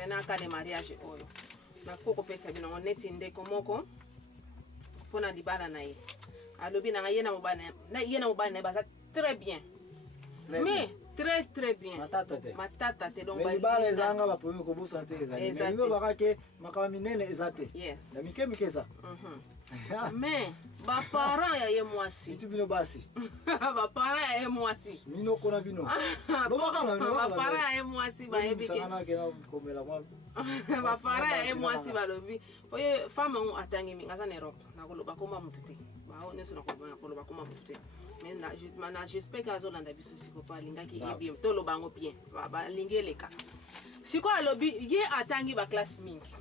concernant cas de mariage oyo na koko pesa bino neti ndeko moko pona libala na ye alobi na yena mobana na baza très bien mais très bien matata te donc libala ezanga ba premier ko busa te ezali mais ngo bakake makama minene ezate na mikeza mais ba parents ya ye mwasi tu bino basi ba parents ya ye mwasi mino kona bino ba parents ya ye mwasi ba yebi ke ba parents ya ye mwasi balobi oye femme on atangi minga za Europe na koloba koma mutute ba oneso na koloba koma mutute mais na j'espère que azolanda biso siko pa lingaki bien to lo bango bien ba lingeleka siko alobi ye atangi ba classe mingi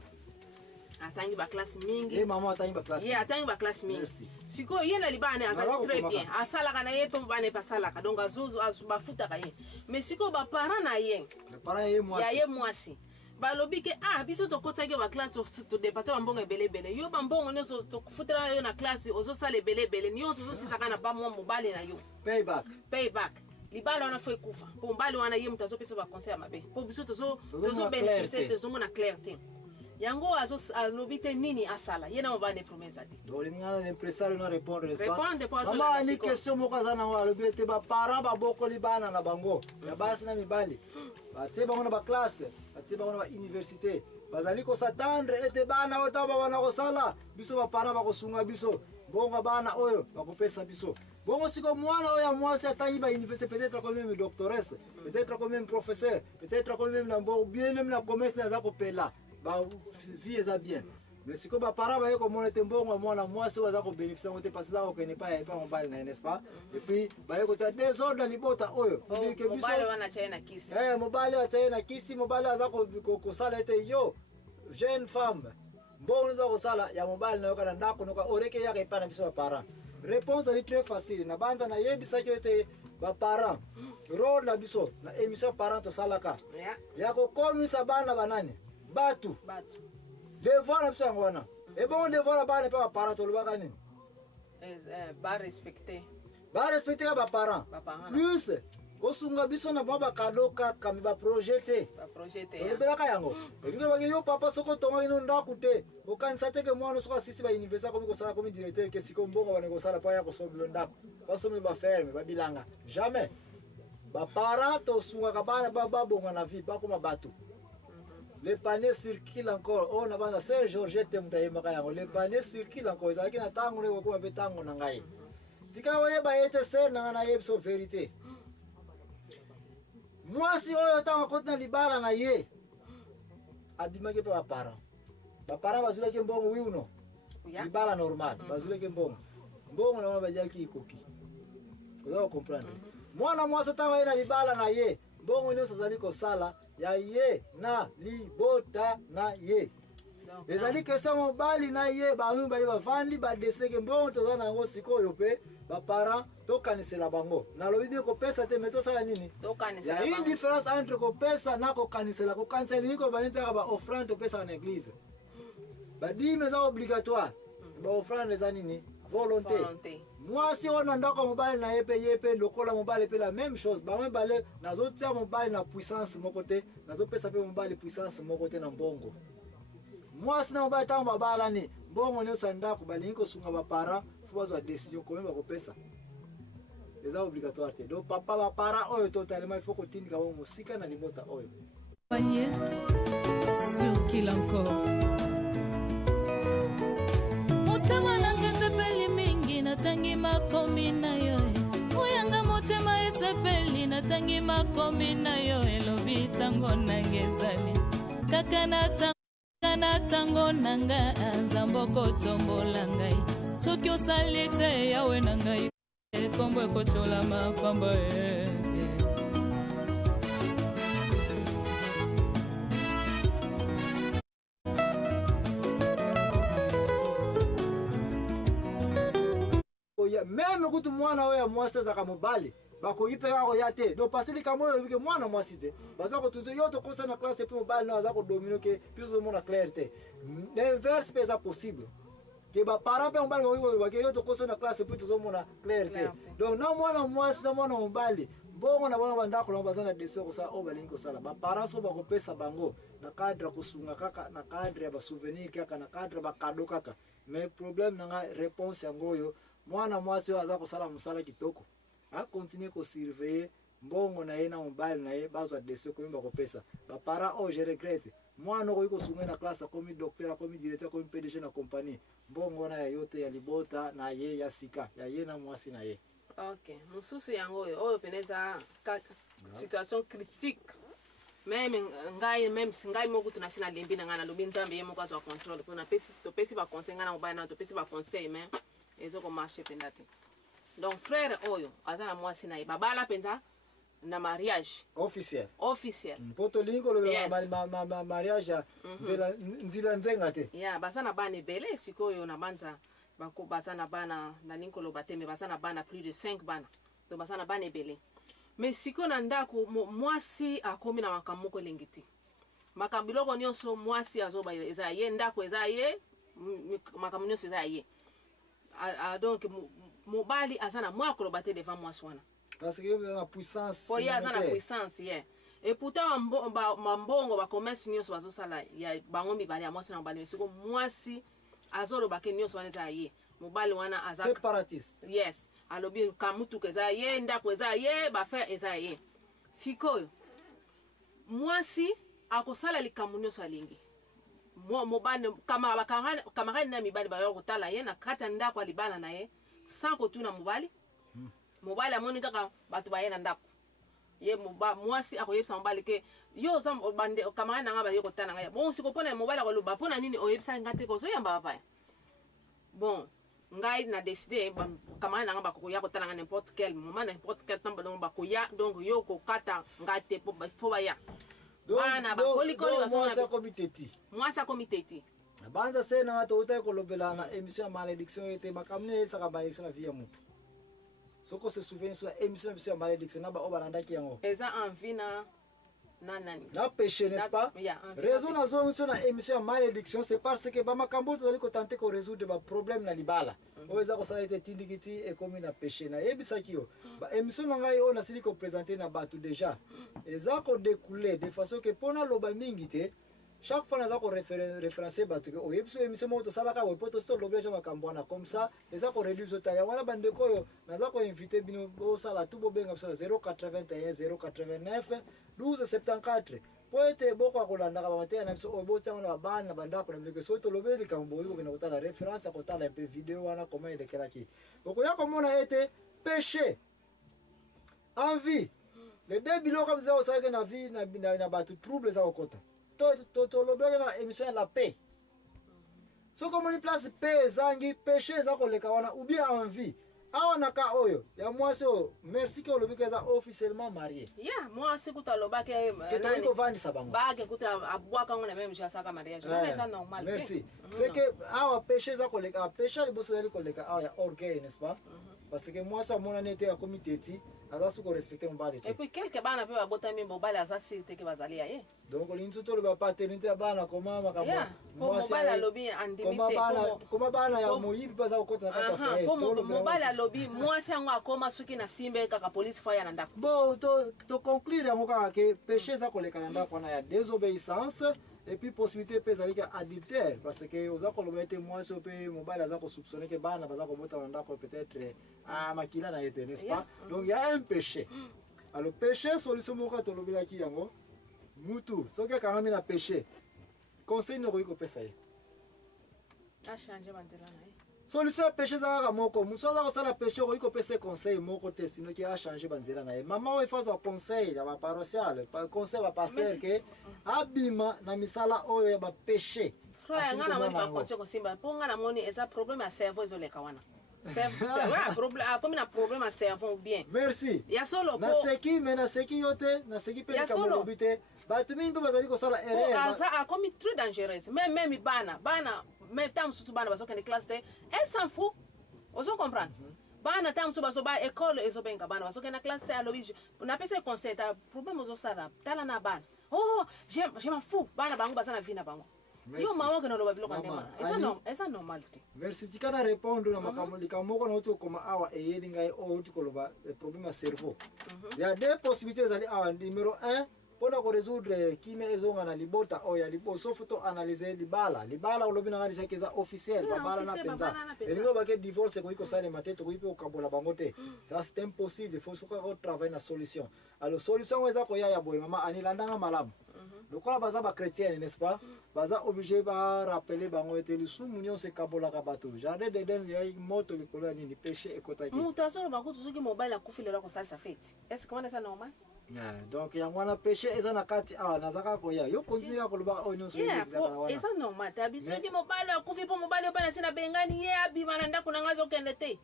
atangi ba classe mingi maman atangi ba classe atangi ba classe mingi siko ye na libane azali très bien asala kana ye to bane pasala ka donc azuzu bafuta ka ye mais siko ba parents na ye ya ye mwasi balobi ke biso to kotaki ba classe to dépasser ba mbongo ebele yo ba mbongo neso to futira yo na classe ozo sala ebele ni ozo sisaka na ba mwa mobali na yo payback libala wana foi kufa po mbali wana ye mutazo pesa ba conseil mabe po biso tozo bénéficier tozo mona clarté yango alobi te nini asala ye na mobane promesse ati dole ngana l'impresario na répondre pas mama ni question moko za na alobi te ba parents ba boko libana na bango ya basi na mibali batie bango na ba classe batie bango na ba université bazali ko s'attendre ete bana ota ba wana ko sala biso ba parents ba ko sunga biso bonga bana oyo ba ko pesa biso bongo siko mwana oyo mwasi atangi ba université peut-être comme même doctoresse peut-être comme même professeur peut-être comme même na bon bien même na commerce na za ko pela ba vie eza bien mais siko ba parents ba yeko mona te mbongo mwana mwasi wa za ko bénéficier ngote parce là ko ne pas mobile na n'est-ce pas et puis ba yeko ta désordre libota oyo ke biso mobile wana chaina kisi mobile wa chaina kisi mobile za ko sala ete yo jeune femme mbongo za ko sala ya mobile na yo kana ndako no ka oreke ya ka ipana biso ba parents réponse est très facile na banza na yebisa ke ete ba parents rôle na biso na émission parents to salaka ya ko komisa bana banane batu devoir na biso yango wana e bon devoir na bana pa ba parents to lobaka nini ba respecter ba parents plus kosunga biso na baba kadoka kami ba projeté olobelaka yango elingi bangi yo papa soko tonga ino ndaku te okanisa te ke mwana soko asisi ba université komi kosala komi directeur ke siko mbongo bane kosala pa ya kosobilo ndaku basomi ba ferme ba bilanga jamais ba parents to sunga ka bana ba bonga na vie ba koma bato le panier circule encore on a bana Sœur Georgette mutayema ka yango le panier circule encore ezalaki na tango ne ko ba tango na ngai tika oye ba yete sœur na yebso vérité mwasi oyo tango kota libala na ye abimake pa ba parents bazuleke mbongo wi uno libala normal bazuleke mbongo na wana bajaki ikoki ko comprendre mwana mwasi tango ye na libala na ye mbongo nyonso azali kosala ya ye na libota na ye ezali question mobali na ye bami bali bavandi badeseke mbongo toza na yango sikoyo pe ba parents tokanisela bango nalobi bien kopesa te mais tosala nini ya une différence entre kopesa na kokanisela kokanisela niko banetaka ba offrande topesa na église badime eza obligatoire ba offrande eza nini volonté mwasi ona ndako mobali na ye pe lokola mobali pe la même chose ba bale nazotia mobali na puissance moko te nazopesa pe mobali puissance moko te na mbongo mwasi na mobali tango babala ni mbongo nyonso ndako balingi kosunga ba parents faut bazwa décision quand même bakopesa eza obligatoire te donc papa ba parents oyo totalement il faut kotindika bango mosika na libota oyo sur qu'il encore motema nanga sepeli mingi natangi makomi na yo oyanga motema esepeli natangi makomi na yo elobi tango nanga ezali kaka na tango nanga nzambo kotombola ngai soki osali te yawe na ngai kombo ekotola mapamba même kutu mwana oyo mwasi azaka mobali bakoyipeka koya te donc parce que kamo olobike mwana mwasi te baza kotuze yo tokosa na classe pe mobali na aza kodomine ke biso ozomona clair te l'inverse pe eza possible ke ba parents pe mobali olobake yo tokosa na classe pe tozomona clair te donc na mwana mwasi na mwana mobali bongo na bango bandako na baza na desio kosala oyo balingi kosala ba parents oyo bakopesa bango na cadre kusunga kaka na cadre ya ba souvenir kaka na cadre ba cadeau kaka mais problème nanga réponse yangoyo mwana mwasi aza kusala musala kitoko a continuer ko surveiller mbongo na ye na mobile na ye bazwa desio koyimba ko pesa ba para oh je regrette mwana ko iko sunga na classe comme docteur comme directeur comme PDG na compagnie mbongo na yote ya libota na ye ya sika ya ye na mwasi na ye. Okay, mususu yangoyo oyo peneza situation critique même ngai moko tunasina lembi na ngana lobi nzambe ye moko azwa contrôle kuna pesi ba conseil ngana mobile na to pesi ba conseil mais ezoko marcher pendate. Donc frère oyo azana mwasi na ye babala penza na mariage officiel poto lingo lo mariage nzila nzenga te ya basana bana bele sikoyo na banza bako basana bana na lingo lo bateme basana bana plus de 5 bana do basana bana bele mais siko na ndako mwasi akomi na makamoko lengiti makambiloko nyonso mwasi azoba eza ye ndako eza ye makambo nyonso eza ye donc mobali azana mwa kolobate devant mwasi wana parce que il y a la puissance pour y a la puissance yeah et pourtant mbongo ba commerce nyonso bazosala ya bango mibali ya mwasi na mobali siko mwasi azoro ba ke nyonso wana za ye mobali wana azaka séparatiste yes alobi kamutu keza ye ndako eza ye ba faire eza ye sikoyo mwasi akosala likamu nyonso alingi mobali kama na mibali ba yo kotala ye na kata ndako alibana na ye sans kotuna mobali mobali amoni kaka batu bayena ndako ye mwasi akoyebisa mobali ke yo za bande kamara na ngaba yo kotana ngaya bon sikopona mobali akoloba pona nini oyebisa ngate ko so yamba papa bon ngai na décider kamara na ngaba ko ya kotana ngana n'importe quel moment n'importe quel temps donc ba ko ya donc yo ko kata ngate po fo ba ya bana ba kolikoli ba so mwasa komiteti banza sena watu uta kolobela na émission ya malédiction ete makamne saka malédiction na vie ya mutu soko se souvient sur émission de malédiction na ba obaranda ki yango eza envie na nani na péché n'est-ce pas raison na zo sur na émission malédiction c'est parce que ba makambo tozali ko tenter ko résoudre ba problème na libala oza ko sala ete tindikiti et comme na péché na yebisa kiyo ba émission na ngai on a sili ko présenter na batu déjà eza ko découler de façon que pona loba mingi te chaque fois naza ko référencer batu o yebso émission mo to sala ka po to sto lobe ja makambwana comme ça eza ko réduire ta ya wana bande ko yo naza ko inviter bino bo sala tu bo benga sala 081 089 1274 po ete boko akolanda ka bamatela na biso o bo tsanga na bana banda ko na bile so to lobe likambo yo kena kotala référence ko tala un peu vidéo wana comment il ekela ki boko ya komona ete péché envie les deux biloko comme ça o sa ke na vie na batu trouble za okota to lobela na émission la paix so comme ni place paix zangi péché za koleka wana ou bien envie awana ka oyo ya mwasi o merci que olobika za officiellement marié mwasi kuta lobaka nani ko vandi sabango bage kuta abwaka ngona même je saka mariage c'est normal merci c'est que awa péché za koleka péché le bosso za koleka awa ya orgueil n'est-ce pas parce que mwasi amona nete ya comité ti azasu ko respecter mbali et puis quelque bana pe babota mi mobali azasi te ke bazali ya ye donc linzu to le ba paternité ya bana koma makamba mobali alobi andimite koma bana ya moyibi baza kokota na kata fa mobali alobi mwasi yango akoma soki na simbe kaka police fire na ndako bon to conclure yango kaka ke péché za koleka na ndako na ya désobéissance et puis possibilité pe zalika adultère parce que oza koloba ete mwasi pe mobali aza ko soupçonner que bana baza ko bota na ndako peut-être makila na ete n'est-ce pas donc il y a un péché alors péché solution moko to lobela ki yango mutu soki kangami na péché conseil no ko pesa ye a changer bandela na ye solution ya péché za moko muso za ko sala péché ko pesa conseil moko te sino ki a changer banzela na ye mama o efasa conseil ya ba paroissial conseil ba pasteur que abima na misala oyo ya ba péché frère ngana moni ba conseil ko simba po ngana moni eza problème ya cerveau ezoleka wana c'est problème comme na problème à cerveau bien merci ya solo na seki mais na seki yote na seki pe ka molobite ba tu mingi bazali ko sala erreur ça a comme très dangereux même bana même tam susu bana baso kene classe elle s'en fout oso comprendre bana tam susu baso ba école ezo benga bana baso kene classe alobi on appelle ça conseil ta problème ozo sala tala na bana oh je m'en fous bana bango basana vina bango yo maman que no loba biloko ndema eza normal te merci tikana répondre na makambo likamoko na uti koma awa eyeli ngai o uti koloba problème ya cerveau il y a deux possibilités zali awa numéro 1 pona ko résoudre kime ezonga na libota oya liboso futo analyser libala olobi na ngani chakeza officiel babala na penza elingo bake divorce ko iko sale mateto ko ipo kabola bangote ça c'est impossible il faut soka ko travailler na solution alors solution weza ko ya boy mama anilandanga malamu lokola baza ba chrétien n'est-ce pas baza obligé ba rappeler bango ete lisumu nyonso kabola ka bato jardin d'Eden ya moto likolo nini péché ekotaki mutazo ba kutu soki mobile akufile la ko salsa fête est-ce que c'est normal? Donc il y a un péché et ça n'a qu'à nazaka koya yo continue ko loba onyo so et ça normal tabi soki mobile akufi po mobile pa na sina bengani ye abima na ndako na ngazo kende te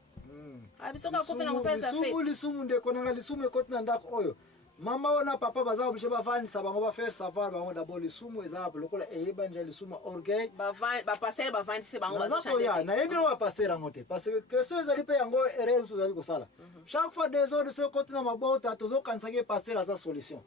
abisoka akufile na salsa fête lisumu nde konanga lisumu ekoti na ndako oyo mama wana papa baza obligé ba vani sa bango ba faire savoir bango d'abord lisumu ezaba lokola eyebanja lisumu orgueil ba passer ba vani se bango bazo changer na yebi ba passer ngote parce que question ezali pe yango erreur so ezali ko sala chaque fois des autres se côté na mabota tozo kansaki passer à sa solution